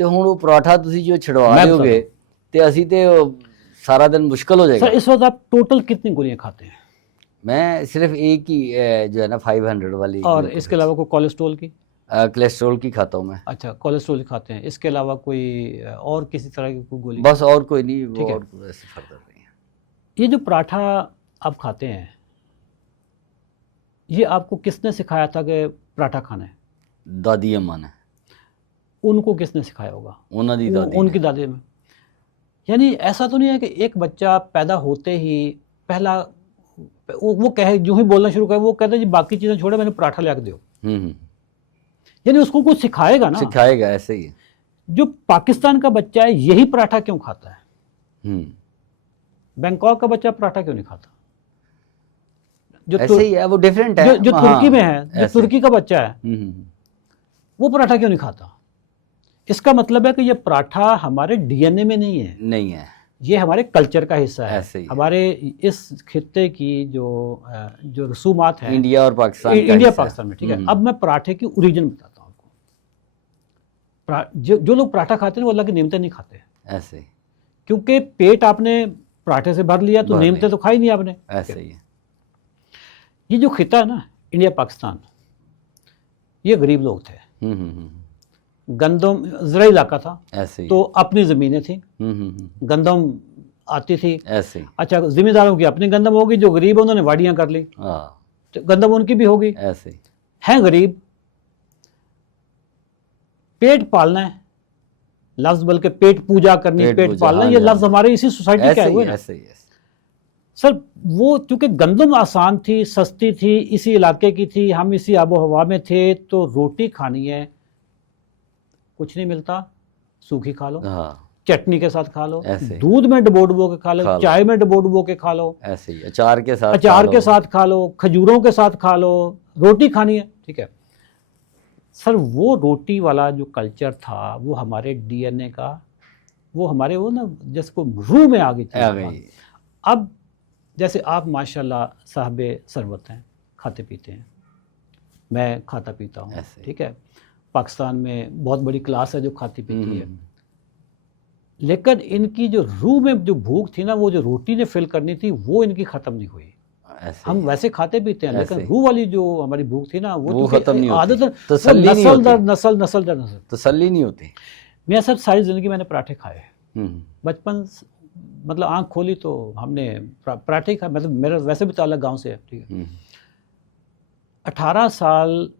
ਤੇ ਹੁਣ ਉਹ ਪਰਾਠਾ ਤੁਸੀਂ ਜੋ ਛਡਵਾ मैं ਦਿਓਗੇ बताता हूँ। ਤੇ ਅਸੀਂ ਤੇ सारा दिन मुश्किल हो सर जाएगा। इस वक्त आप टोटल कितनी गोलियां खाते हैं? मैं सिर्फ एक ही जो है ना 500 वाली और ग्लूकोज इसके अलावा कोई कोलेस्ट्रॉल की? कोलेस्ट्रॉल की खाता हूँ मैं। अच्छा, कोलेस्ट्रॉल की खाते हैं, इसके अलावा कोई और किसी तरह की कोई गोली? बस और कोई नहीं, ठीक वो है। और कोई ऐसे फर्दर नहीं है। ये जो पराठा आप खाते हैं, ये आपको किसने सिखाया था कि पराठा खाना है? दादी अम्मा ने, उनको किसने सिखाया होगा? उन्होंने दी दादी उनकी ने। दादी में। यानी ऐसा तो नहीं है कि एक बच्चा पैदा होते ही पहला वो कहे, जो ही बोलना शुरू करे वो कहता है जी बाकी चीज़ें छोड़े, मैंने पराठा ला के दो। यानी उसको कुछ सिखाएगा ना, सिखाएगा, ऐसे ही है। जो पाकिस्तान का बच्चा है यही पराठा क्यों खाता है? बैंकॉक का बच्चा पराठा क्यों नहीं खाता? जो ऐसे ही है, वो डिफरेंट है। जो तुर्की में है, जो ऐसे। तुर्की का बच्चा है वो पराठा क्यों नहीं खाता? इसका मतलब है कि ये पराठा हमारे डीएनए में नहीं है, नहीं है, ये हमारे कल्चर का हिस्सा है। ऐसे ही है। हमारे इस खित्ते की जो रसूमात है इंडिया और पाकिस्तान का इंडिया हिस्सा है। पाकिस्तान में, ठीक है। अब मैं पराठे की ओरिजिन बताता हूँ आपको। जो लोग पराठा खाते हैं वो अल्लाह की नेमतें नहीं खाते, ऐसे ही, क्योंकि पेट आपने पराठे से भर लिया तो भर नेमतें लिया। तो खाई नहीं आपने। ऐसे ही है। ये जो खिता है ना, इंडिया पाकिस्तान, ये गरीब लोग थे। गंदम ज़रा इलाका था, ऐसे ही, तो अपनी ज़मीनें थी, गंदम आती थी। ऐसे ही, अच्छा, जिम्मेदारों की अपनी गंदम होगी, जो गरीब है उन्होंने वाड़ियाँ कर ली, हाँ, तो गंदम उनकी भी होगी। ऐसे ही। हैं गरीब, पेट पालना है लफ्ज़, बल्कि पेट पूजा करनी, पेट पूजा, पालना, हाँ ये जी, लफ्ज़ हमारे इसी सोसाइटी ऐसे का ही, हुए ना ऐसे ही, ऐसे। सर। वो चूँकि गंदम आसान थी, सस्ती थी, इसी इलाके की थी, हम इसी आबो हवा में थे, तो रोटी खानी है, कुछ नहीं मिलता, सूखी खा लो, हाँ, चटनी के साथ खा लो, ऐसे ही। दूध में डुबो के खा लो, चाय में डुबो के खा लो, ऐसे ही, अचार के साथ अचार खा के लो। साथ खा लो, खजूरों के साथ खा लो, रोटी खानी है, ठीक है। सर वो रोटी वाला जो कल्चर था वो हमारे डीएनए का, वो हमारे वो ना जिसको रूह में आ गई थी। अब जैसे आप माशाल्लाह साहबे सरबत हैं, खाते पीते हैं, मैं खाता पीता हूँ, ठीक है। पाकिस्तान में बहुत बड़ी क्लास है जो खाती पीती है, लेकिन इनकी जो रूह में जो भूख थी ना, वो जो रोटी ने फिल करनी थी, वो इनकी ख़त्म नहीं हुई। हम वैसे खाते पीते हैं, लेकिन रूह वाली जो हमारी भूख थी ना, वो खत्म नहीं होती, आदत तसल्ली नहीं नस्ल दर होती, नस्ल, नस्ल दर नस्ल तसल्ली नहीं होती। मैं सर सारी ज़िंदगी मैंने पराठे खाए, बचपन मतलब आँख खोली तो हमने पराठे खाए। मतलब मेरा वैसे भी ताल्लुक गाँव से है, ठीक है। 18 साल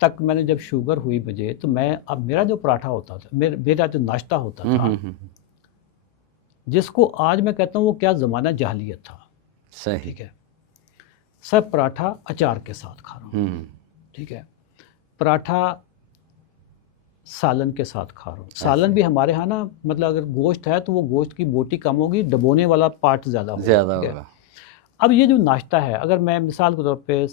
तक मैंने जब शुगर हुई मुझे, तो मैं, अब मेरा जो पराठा होता था, मेरा जो नाश्ता होता था, जिसको आज मैं कहता हूँ वो क्या ज़माना जहालियत था, सही, ठीक है। सब पराठा अचार के साथ खा रहा हूँ, ठीक है। पराठा सालन के साथ खा रहा हूँ। सालन भी हमारे यहाँ ना, मतलब अगर गोश्त है तो वो गोश्त की बोटी कम होगी, डबोने वाला पार्ट ज़्यादा होगा। अब ये जो नाश्ता है, अगर मैं मिसाल के तौर पे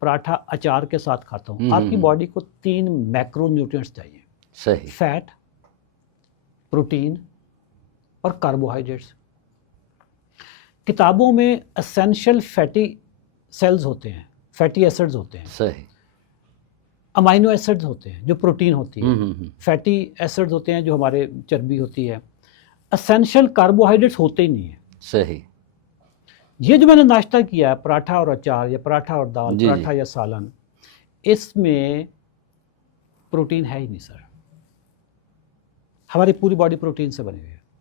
पराठा अचार के साथ खाता हूँ, आपकी बॉडी को 3 मैक्रोन्यूट्रिएंट्स चाहिए, सही, फैट, प्रोटीन और कार्बोहाइड्रेट्स। किताबों में एसेंशियल फैटी सेल्स होते हैं, फैटी एसिड्स होते हैं, सही, अमाइनो एसिड्स होते हैं जो प्रोटीन होती है, फैटी एसिड्स होते हैं जो हमारे चर्बी होती है, एसेंशियल कार्बोहाइड्रेट्स होते ही नहीं है। सही। ये जो मैंने नाश्ता किया है, पराठा और अचार या पराठा और दाल, पराठा या सालन, इसमें प्रोटीन है ही नहीं सर। हमारी पूरी बॉडी प्रोटीन से बनी हुई है।